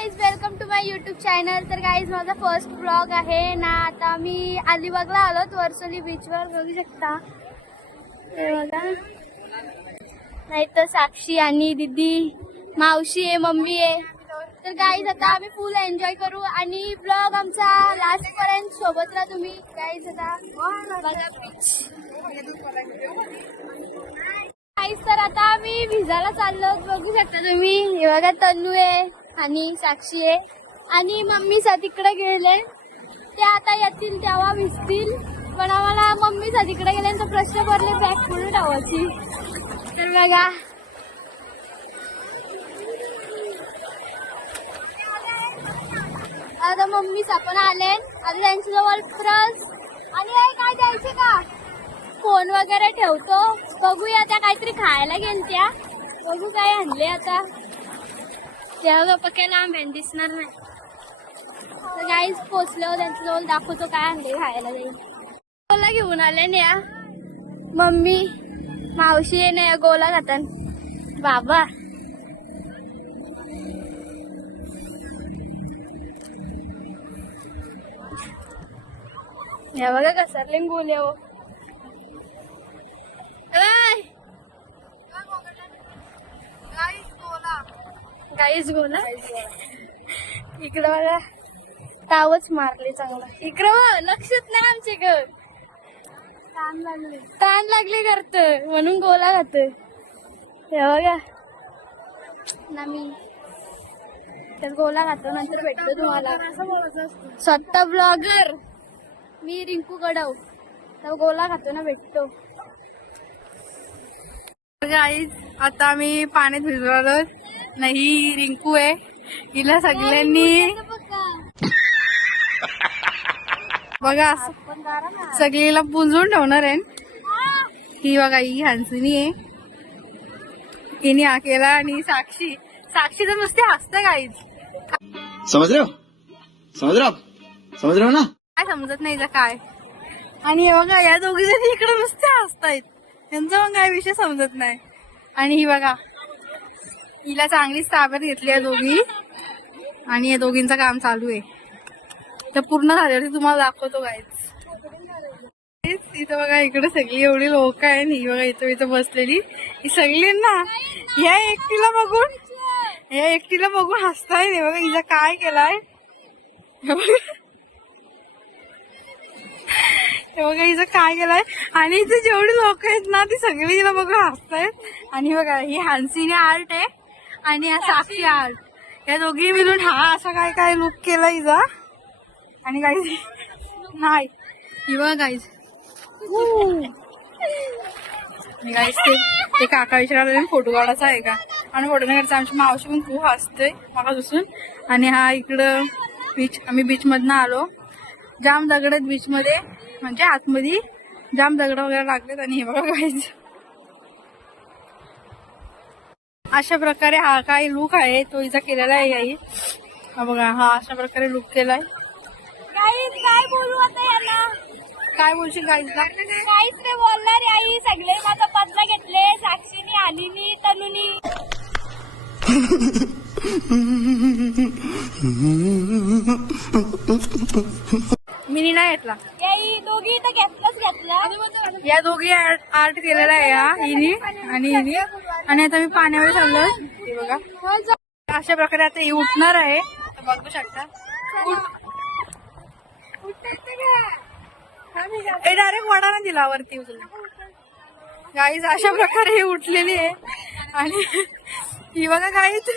Guys, welcome to my YouTube channel. तर guys, माझा first blog आहे ना. आता मी अलिबागला आलो, वर्सोली बीचवर बघू शकता. हे बघा, नाही तर साक्षी आणि दीदी, मावशी आहे, मम्मी आहे. तर गाईज, आता आम्ही फुल एन्जॉय करू आणि ब्लॉग आमचा लास्ट पर्यंत सोबत राहा तुम्ही. गाईज, आता बघा बीच. गाईज, तर आता आम्ही भिजायला चाललो, बघू शकता तुम्ही. हे बघा, तन्नू आहे आणि साक्षी आहे आणि मम्मी सा तिकडे गेले. ते आता येतील तेव्हा भिजतील, पण आम्हाला मम्मी सा तिकडे गेल्यानंतर प्रश्न पडले बॅग पुढे ठेवायची. तर बघा, आता मम्मी सा पण आले. आता त्यांच्याजवळ ब्रश आणि काय द्यायचे का फोन वगैरे ठेवतो. बघूया, त्या काहीतरी खायला गेलत्या, बघू काय आणले. आता तेव्हा पक्या लांब आहे, दिसणार नाही. तर गाईज, पोचलो त्यांच्याजवळ, दाखवतो काय आणले खायला. जाईल गोला घेऊन आले ना मम्मी, मावशी आहे ना गोला खातान. बाबा, हे बघा कसरले गोले. हो गाईच गोला इकडं बघा, तावच मारले चांगला. इकडं लक्षात नाही आमचे घर, ताण लागले करत म्हणून गोला खात. हे बघा ना, मी तर गोला खातो, नंतर भेटतो तुम्हाला. स्वतः ब्लॉगर मी, रिंकू गडव, तर गोला खातो ना, भेटतो. गाईज, आता आम्ही पाण्यात भिजवलो. नाही, रिंकू आहे, हिला सगळ्यांनी बघा सगळीला पुंजून ठेवणार आहे. ही बघा, ही हंसनी आहे, हिने हा केला. आणि साक्षी तर नुसती हसते. गाईज, समझ रहे हो ना. काय समजत नाही काय. आणि हे बघा, या दोघी जणी इकडे नुसते हसतायत, त्यांचा मग काय विषय समजत नाही. आणि ही बघा, हिला चांगलीच ताब्यात घेतली आहे दोघी, आणि या दोघींचं काम चालू आहे. तर पूर्ण झाल्यावर तुम्हाला दाखवतो. गाईज, इथं बघा, इकडे सगळी एवढी लोक आहेत. ही बघा, इथं बसलेली, ही सगळी ना या एकटीला बघून हसताय. हे बघा, हिचा काय केलाय. हे बघा, हिचं काय केलंय. आणि इथे जेवढी लोक आहेत ना, ती सगळी हिला बघून हसतायत. आणि बघा, ही हान्सीने आर्ट आहे आणि हा साक्षी आर्ट, या दोघी मिळून हा असा काय काय लुक केला हिचा. आणि गाईज, नाही ही बघा गाईज, गाईज ते काका विचारायला फोटो काढायचा आहे का, आणि फोटो नाही काढायचा. आमची मावशी पण खूप हसते मला दुसून. आणि हा इकडं बीच, आम्ही बीच मधनं आलो. जाम दगड आहेत बीच मध्ये, म्हणजे आतमध्ये जाम दगड वगैरे लागलेत. आणि हे बघा गाईज, अशा प्रकारे हा काय लुक आहे तो हिचा केलेला आहे. गाई हा बघा, हा अशा प्रकारे लुक केलाय. काय बोलू आता याला, काय बोलशील गाईजला. काहीच नाही बोलणार. आई सगळे माझा बदला घेतले, साक्षीनी, आलीनी, तनुनी. मिनी नाही घेतला, दोघी तर घेतलं. या दोघी आर्ट केलेला आहे या हिनी आणि हिनी. आणि आता मी पाण्यावर चाललो. हे बघा, अशा प्रकारे आता ही उठणार आहे, बघू शकता. डायरेक्ट वडा नाही दिला वरती उचलून. गाईज, अशा प्रकारे ही उठलेली आहे. आणि ही बघा गाईज,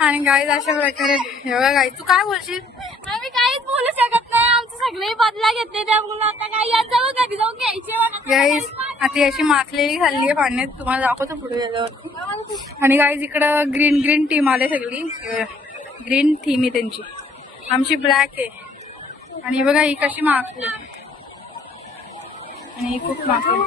आणि गाईज अशा प्रकारे. हे बघा गाईज, तू काय बोलशील. आम्ही काहीच बोलू शकत नाही, आमचे सगळे बदला घेतले, त्यामुळे आता काय याचं कधी जाऊन घ्यायचे. गाईज, आता अशी माखलेली खाल्ली आहे पाण्यात, तुम्हाला दाखवतो पुढे गेल्यावरती. आणि गाईज, इकडं ग्रीन टीम आले सगळी, ग्रीन थीम आहे त्यांची, आमची ब्लॅक आहे. आणि हे बघा, ही कशी माखली, आणि ही खूप माखली.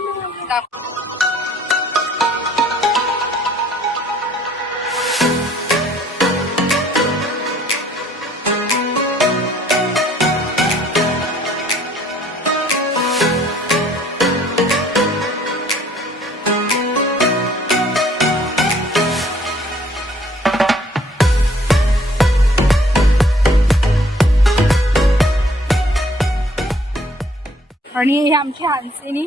आणि हे आमची हानसीनी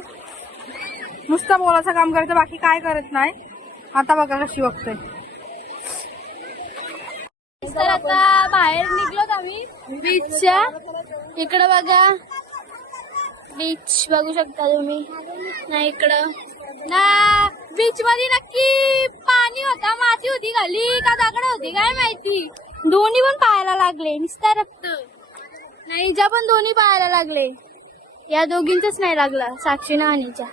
नुसतं बोलाचं काम करते, बाकी काय करत नाही. आता बघा कशी बघते. तर आता बाहेर निघलोत आम्ही बीचच्या. इकडं बघा बीच बघू शकता तुम्ही. ना इकडं ना बीच मध्ये नक्की पाणी होता, माती होती खाली का दगड होती काय माहिती. दोन्ही पण पाहायला लागले, नुसता रक्त नाही. ज्या पण दोन्ही पाहायला लागले. या दोघींचंच नाही लागला, साक्षी ना आणीच्या.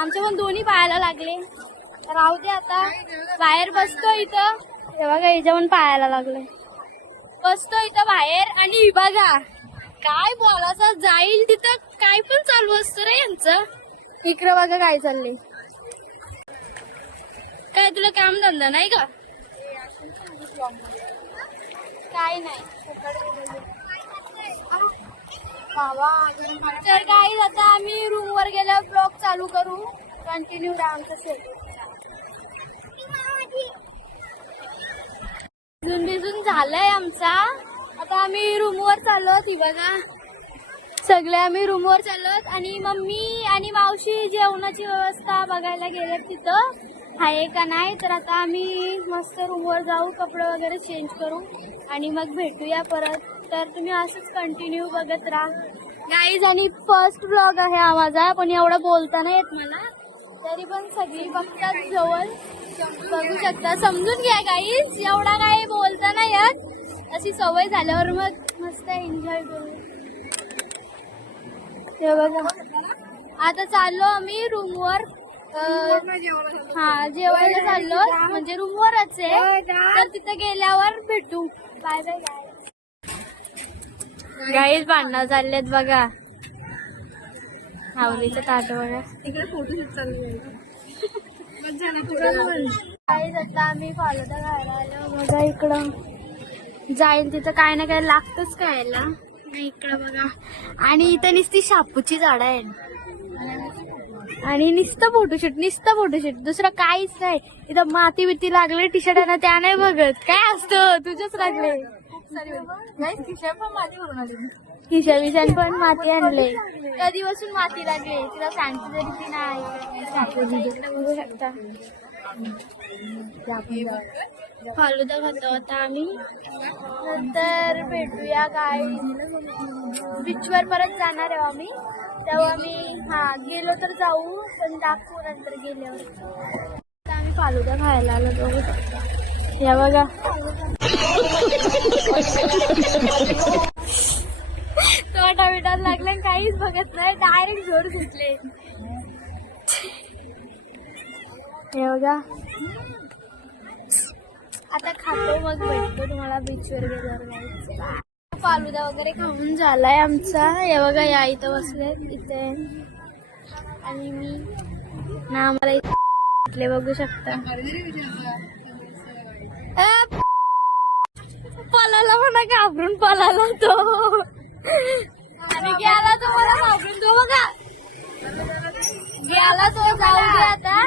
आमच्या पण दोन्ही पाहायला लागले. राहू दे आता. बाहेर बसतो इथं. हे बघा हिच्या पण पाहायला लागले. बसतो इथं बाहेर आणि बघा काय बोलायचं जाईल तिथं काय पण चालू असतं रे यांचं. इकडं बघा काय चाललंय. काय तुला काम धंदा नाही का? काय नाही. तर काही आता आम्ही रूम वर गेल्यावर ब्लॉग चालू करू. कंटिन्यू डान्स भिजून झालंय आमचा. आता आम्ही रूम वर चाललो. ती बघा सगळे आम्ही रूम वर चाललोत आणि मम्मी आणि मावशी जेवणाची व्यवस्था बघायला गेले तिथं आहे का नाही. तर आता आम्ही मस्त रूम वर जाऊ, कपडे वगैरे चेंज करू आणि मग भेटूया परत. तर तुम्ही असंच कंटिन्यू बघत राहा गाईज. आणि फर्स्ट ब्लॉग आहे हा माझा, पण एवढं बोलता नाही येत मला, तरी पण सगळी बघतात जवळ बघू शकता. समजून घ्या गाईज, एवढा काही बोलता नाही येत. अशी सवय झाल्यावर मग मस्त एन्जॉय करू. हे बघा आता चाललो आम्ही रूमवर. हा जेवायला चाललो, म्हणजे रूमवरच आहे. तर तिथे गेल्यावर भेटू. Bye bye guys. भांडणं चाललेत बघा. आवडीचं ताट बघा. इकडे फोटोशूट चालू आहे. गाईज आता आम्ही फालुदा खायला आलो. बघा इकडं जाईल तिथं काय ना काय लागतच खायला. इकडं बघा आणि इथं नुसती शापूची झाडं आहे आणि नुसतं फोटोशूट दुसरं काहीच नाही. इथं माती बिती लागले टी शर्टांना, त्या नाही बघत काय असतं. तुझ्याच लागले खिशा विशान पण माती आणले. कधीपासून माती लागले तिला सांगते तरी ती नाही. बघू शकता फालुदा खातो आता आम्ही. नंतर भेटूया काय बीचवर परत जाणार आहे आम्ही. तेव्हा आम्ही गेलो तर जाऊ, पण दाखवू नंतर गेल्यावर. आता आम्ही फालुदा खायला आलो. बघू शकता या बघा. तोटा बिटा लागला काहीच बघत नाही, डायरेक्ट जोर सुटले. हे बघा आता खातो मग भेटतो तुम्हाला बीचवर गेल्यावर. फालुदा वगैरे खाऊन झालाय आमचा. हे बघा या इथं बसले इथे आणि मी ना आम्हाला इथे बघू शकता. पलाला म्हणा घाबरून पलाला तो आणि गेला तो मला घाबरून तो बघा गेला तो. जाऊ दे आता.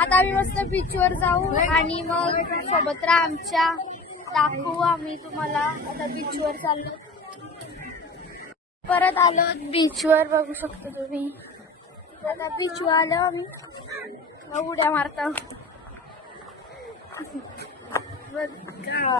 आता आम्ही मस्त बीचवर जाऊ आणि मग सोबत राहा आमच्या. दाखवू आम्ही तुम्हाला. आता बीचवर चाललो, परत आलो बीचवर बघू शकता तुम्ही. आता बीचवर आलो आम्ही. उड्या मारता बघा.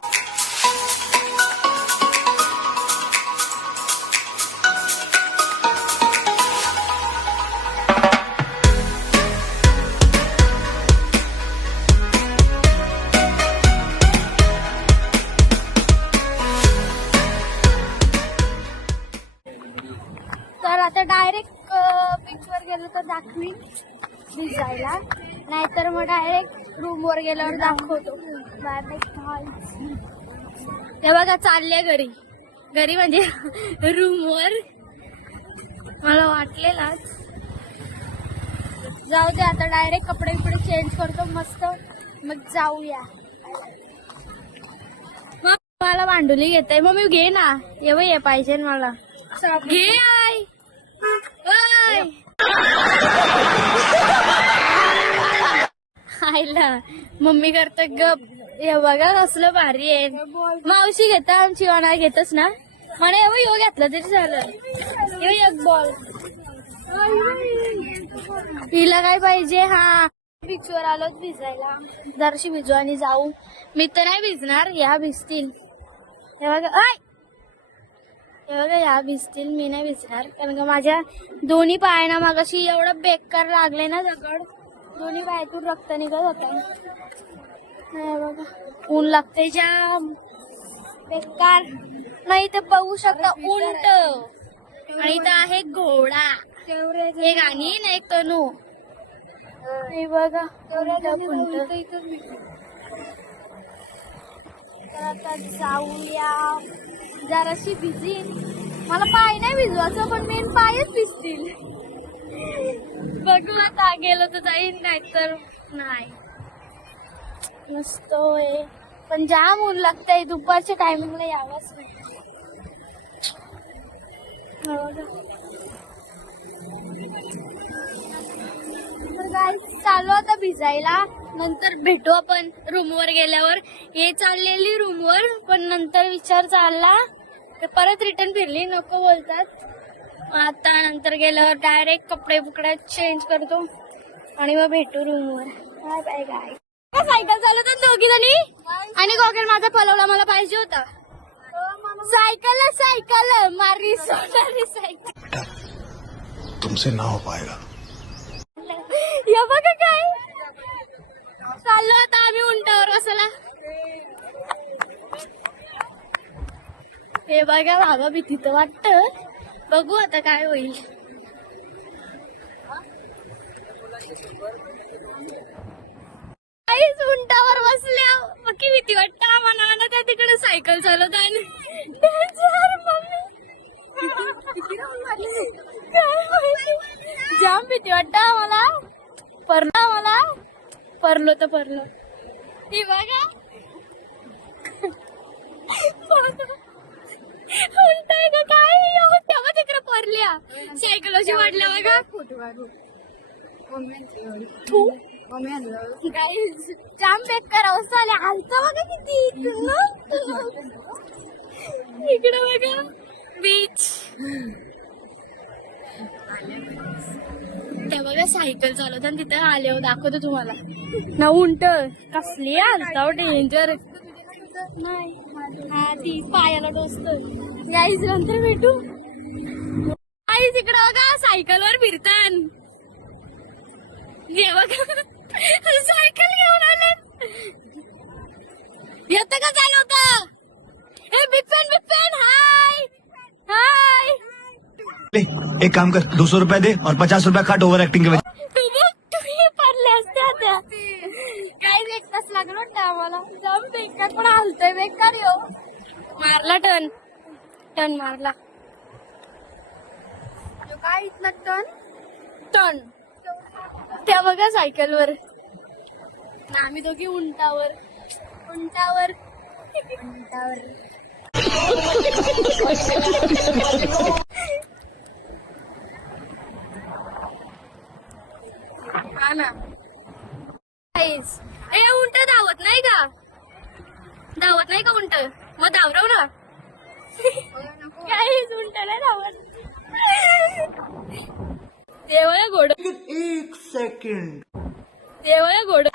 तर आता डायरेक्ट बीचवर गेलो तर दाखवीन भिजायला, नाहीतर मग डायरेक्ट रूमवर गेल्यावर दाखवतो. ते बघा चालले घरी म्हणजे रूमवर. मला वाटलेलाच. जाऊ दे आता. डायरेक्ट कपडे बिपडे चेंज करतो मस्त, मग जाऊया. मग मला भांडुली घेते. मग मी घे ना. ये पाहिजे मला. घे आई. आईला मम्मी करत गप. हे बघा कसलं भारी आहे. मावशी घेता आमची वाणा घेतच ना. मला यो घेतला तरी झालं. एक बॉल हिला काय पाहिजे? हा बीचवर आलोच भिजायला, जराशी भिजू आणि जाऊ. मी तर नाही भिजणार, या भिजतील. हे बघा या भिजतील, मी नाही भिजणार कारण का माझ्या दोन्ही पायांना मागाशी एवढं बेकार लागले ना दगड, दोन्ही पायातून रक्त निघत होतं. बघा ऊन लागते जाम बेकार. नाही तर बघू शकता उंट, आणि इथं आहे घोडा, एक आणि ना एक तनू. हे बघा उंट. तर आता जाऊया, जराशी भिजीन. मला पाय नाही भिजवायचं पण मेन पायच भिजतील. बघू आता गेलो तर जाईन, नाही तर नाही. मस्त होय, पण जाम ऊन लागतंय, दुपारच्या टायमिंगला यावंच नाही. चालू आता भिजायला, नंतर भेटू आपण रूमवर गेल्यावर. हे चाललेली रूमवर, पण नंतर विचार चालला परत रिटर्न फिरली, नको बोलतात. आता नंतर गेल्यावर डायरेक्ट कपडे बुकडे चेंज करतो आणि मग भेटू रूमवर. बाय बाय गाय. सायकल चालवतात दोघी जणी, आणि गॉगल माझा पलवला, मला पाहिजे होता. सायकल मारी सोनारी सायकल. तुमसे ना हो पाएगा. या बघा काय चाललो आता आम्ही उंटावर बसायला. हे बघा बाबा भीती तर वाटतं, बघू आता काय होईल. काहीच उंटावर बसल्या बाकी भीती वाटतं आम्हाला. त्या तिकडे सायकल चालवत आणि जाम भीती वाटतं आम्हाला. परलो तर परलो. हे बघा उलटाय का काय, तेव्हा तिकडे परल्या सायकल अशी वाढल्या बघा. गाईज जाम बेकार अवस्था आली. आलता बघा किती इकडे बघा बीच. ते बघा सायकल चालवताना तिथं आले, दाखवतो तुम्हाला ना. उंट कसली आलता डेंजर. नाही हा ती पायाला टोचतोय. गाईज नंतर भेटू. गाईज इकडे बघा सायकल वर फिरतान. हे बघा सायकल घेऊन आले. येतं का चालवता? हे बिप्पन हाय हाय. एक काम कर, 200 रुपया दे और 50 रुपया काट ओवर एक्टिंग के वजह. तुम्ही पडले असते आता. काय एक तास लागलो होता आम्हाला. जाऊन बेकार पण हलतोय बेकार. यो मारला टन मारला. काय इथला टन त्या बघा सायकलवर, आम्ही दोघी उंटावर. हा ना. उंट धावत नाही का? उंट मग धावरव ना. काहीच उंट नाही धावत. देवया घोड. 1 सेकंड. देवया घोड.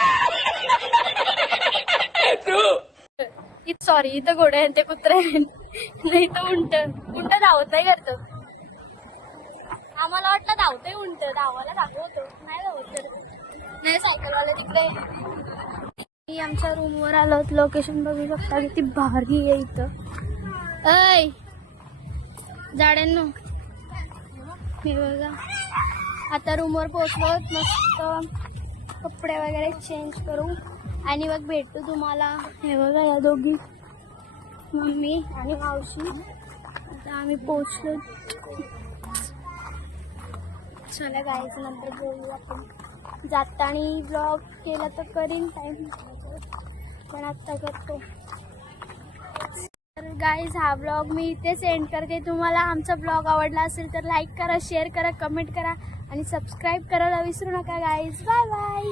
सॉरी, इथं घोडे आहे ते कुत्रे नाही तर उंट धावत नाही करत. आम्हाला वाटलं धावतोय उंट, धावायला दाखवतो, नाही धावत करत. नाही सायकलवाला तिकडे. आमच्या रूमवर आलो, लोकेशन बघू शकता किती भारी आहे इथं. ऐ झाडांनो, हे बघा आता रूमवर पोहोचलो. मस्त कपडे वगैरे चेंज करू आणि मग भेटू तुम्हाला. हे बघा या दोघी, मम्मी आणि मावशी. आता आम्ही पोहोचलो. चला गाईज नंतर बोलू आपण. जाताना ब्लॉग केला तर करीन टाइम, पण आत्ता करतो. तर गाईज हा ब्लॉग मी इथे सेंड करते. तुम्हाला आमचा ब्लॉग आवडला असेल तर लाईक करा, शेअर करा, कमेंट करा आणि सबस्क्राईब करायला विसरू नका गाईज. Bye bye.